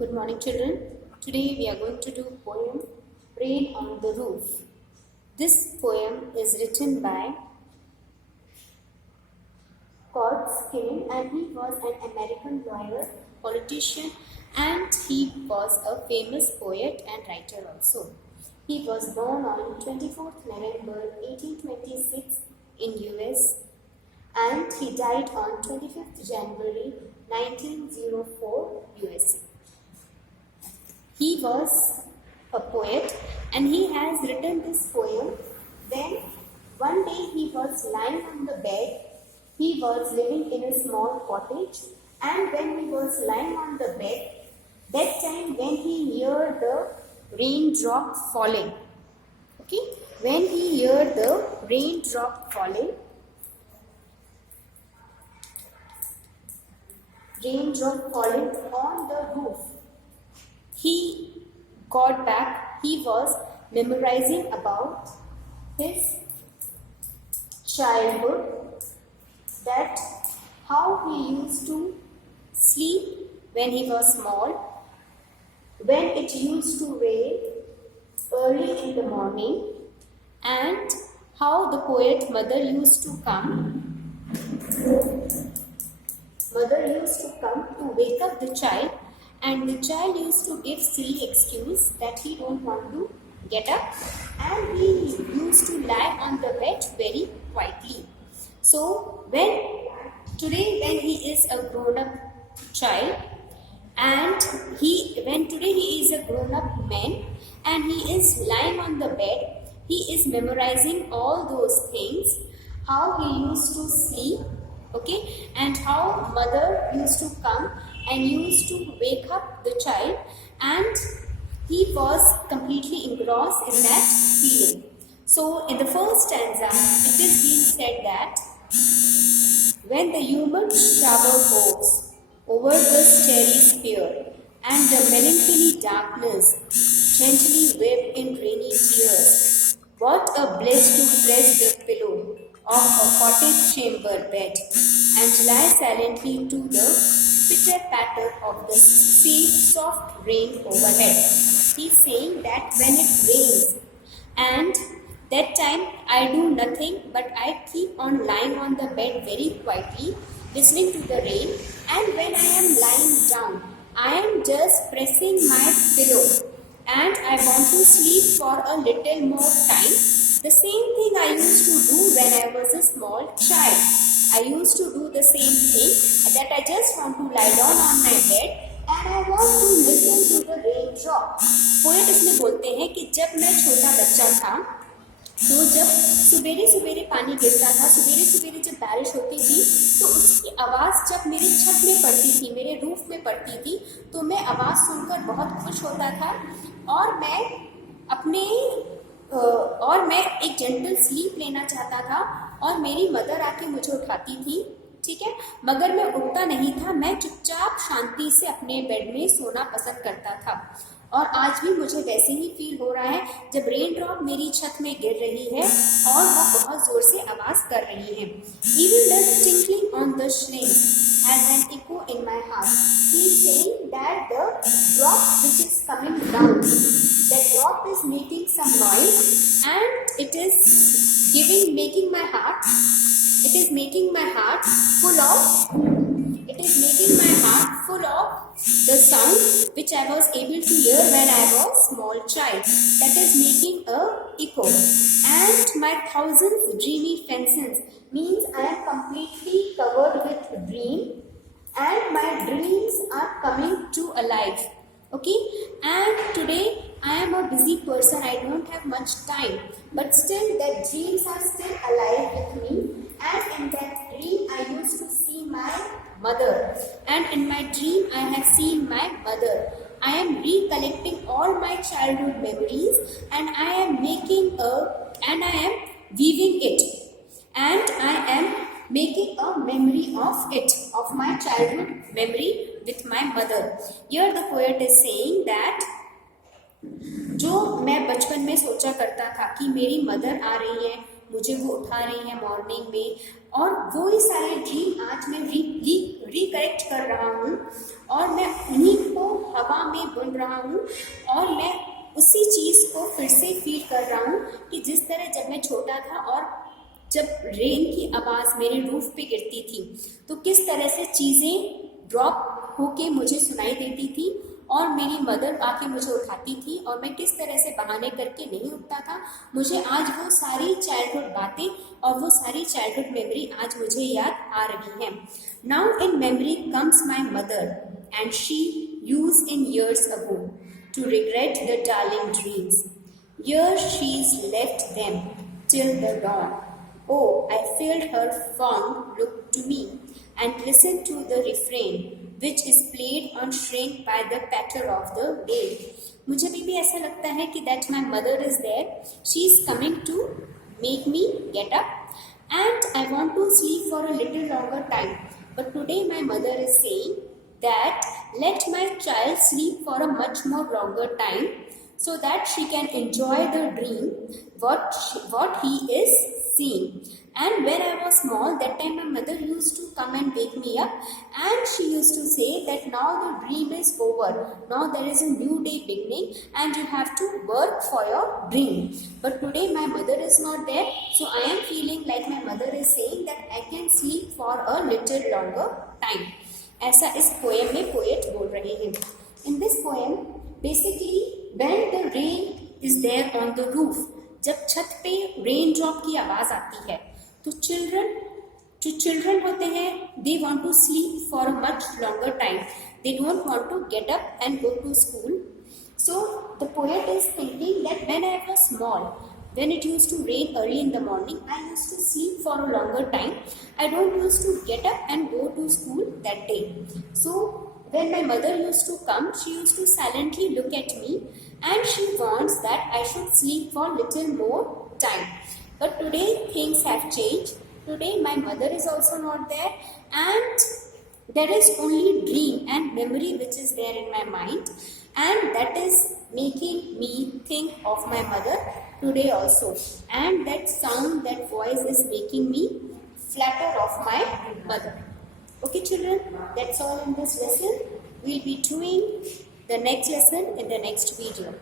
Good morning, children. Today we are going to do poem Rain on the Roof. This poem is written by Cord Skilling, and he was an American lawyer, politician, and he was a famous poet and writer also. He was born on 24th November 1826 in US, and he died on 25th January 1904 USA. He was a poet and he has written this poem when one day he was lying on the bed. He was living in a small cottage, and when he was lying on the bed, that time when he heard the raindrop falling. Okay, when he heard the raindrop falling, on the roof, he got back. He was memorizing about his childhood, that how he used to sleep when he was small, when it used to rain early in the morning, and how the poet mother used to come to wake up the child, and the child used to give silly excuse that he don't want to get up, and he used to lie on the bed very quietly. So when he is a grown-up child, and today he is a grown-up man, and he is lying on the bed, he is memorizing all those things, how he used to sleep, okay, and how mother used to come and used to wake up the child, and he was completely engrossed in that feeling. So in the first stanza, it is being said that when the human shower pours over the starry sphere, and the melancholy darkness gently wept in rainy tears, what a bliss to press the pillow of a cottage chamber bed and lie silently to the pitter-patter of the soft rain overhead. He's saying that when it rains, and that time I do nothing but I keep on lying on the bed very quietly, listening to the rain, and when I am lying down, I am just pressing my pillow and I want to sleep for a little more time. The same thing I used to do when I was a small child. I used to do the same thing, that I just want to lie down on my bed and I want to listen to the raindrop. Poet इसमें बोलते हैं कि जब मैं छोटा बच्चा था, तो जब सुबेरे सुबेरे पानी गिरता था, सुबेरे सुबेरे जब बारिश होती थी, तो उसकी आवाज़ जब मेरी छत में पड़ती थी, मेरे रूफ में पड़ती थी, तो मैं आवाज़ सुनकर बहुत खुश होता था, और मैं एक जेंटल स्लीप लेना चाहता था, और मेरी मदर आके मुझे उठाती थी, ठीक है, मगर मैं उठता नहीं था, मैं चुपचाप शांति से अपने बेड में सोना पसंद करता था। और आज भी मुझे वैसे ही फील हो रहा है जब रेन ड्रॉप मेरी छत में गिर रही है और वो बहुत जोर से आवाज कर रही है। Even the tinkling on the slate has an echo in my heart. He is saying that the drop which is coming down, that drop is making some noise, and it is making my heart full of the sound which I was able to hear when I was small child, that is making a echo. And my thousands dreamy fences means I am completely covered with dream, and my dreams are coming to alive. Okay, and today I am a busy person, I don't have much time, but still that dreams are still alive with me, and in that dream I used to see my mother, and in my dream I have seen my mother. I am recollecting all my childhood memories, and I am weaving it, and I am making a memory of it, of my childhood memory with my mother. Here the poet is saying that जो मैं बचपन में सोचा करता था कि मेरी mother आ रही है, मुझे वो उठा रही है मॉर्निंग में, और वो ही सारे ड्रीम आज मैं रिकलेक्ट कर रहा हूँ और मैं उन्हीं को हवा में बुन रहा हूँ और मैं उसी चीज़ को फिर से फील कर रहा हूँ कि जिस तरह जब मैं छोटा था और जब रेन की आवाज़ मेरे रूफ पे गिरती थी तो किस तरह से चीज़ें ड्रॉप होके मुझे सुनाई देती थी और मेरी मदर आके मुझे उठाती थी और मैं किस तरह से बहाने करके नहीं उठता था। मुझे आज वो सारी चाइल्डहुड बातें और वो सारी चाइल्डहुड मेमोरी आज मुझे याद आ रही हैं। Now in memory comes my mother and she use in years ago to regret the darling dreams. Here she's left them till the dawn. Oh, I felt her fond look to me and listened to the refrain which is played on shrink by the patter of the gale. मुझे भी ऐसा लगता है कि that my mother is there. She is coming to make me get up and I want to sleep for a little longer time. But today my mother is saying that let my child sleep for a much more longer time so that she can enjoy the dream what he is seeing. And when I was small, that time my mother used to come and wake me up and she used to say that now the dream is over. Now there is a new day beginning and you have to work for your dream. But today my mother is not there, so I am feeling like my mother is saying that I can sleep for a little longer time. ऐसा इस poem में poet बोल रहे हैं. In this poem, basically when the rain is there on the roof, जब छत पे rain drop की आवाज़ आती है तो जो चिल्ड्रन होते हैं they want to sleep for a much longer time. They don't want to get up and go to school. So the poet is thinking that when I was small, when it used to rain early in the morning, I used to sleep for a longer time. I don't used to get up and go to school that day. So when my mother used to come, she used to silently look at me and she wants that I should sleep for little more time. But today things have changed. Today my mother is also not there and there is only dream and memory which is there in my mind, and that is making me think of my mother today also, and that sound, that voice is making me flatter of my mother. Okay children, that's all in this lesson. We'll be doing the next lesson in the next video.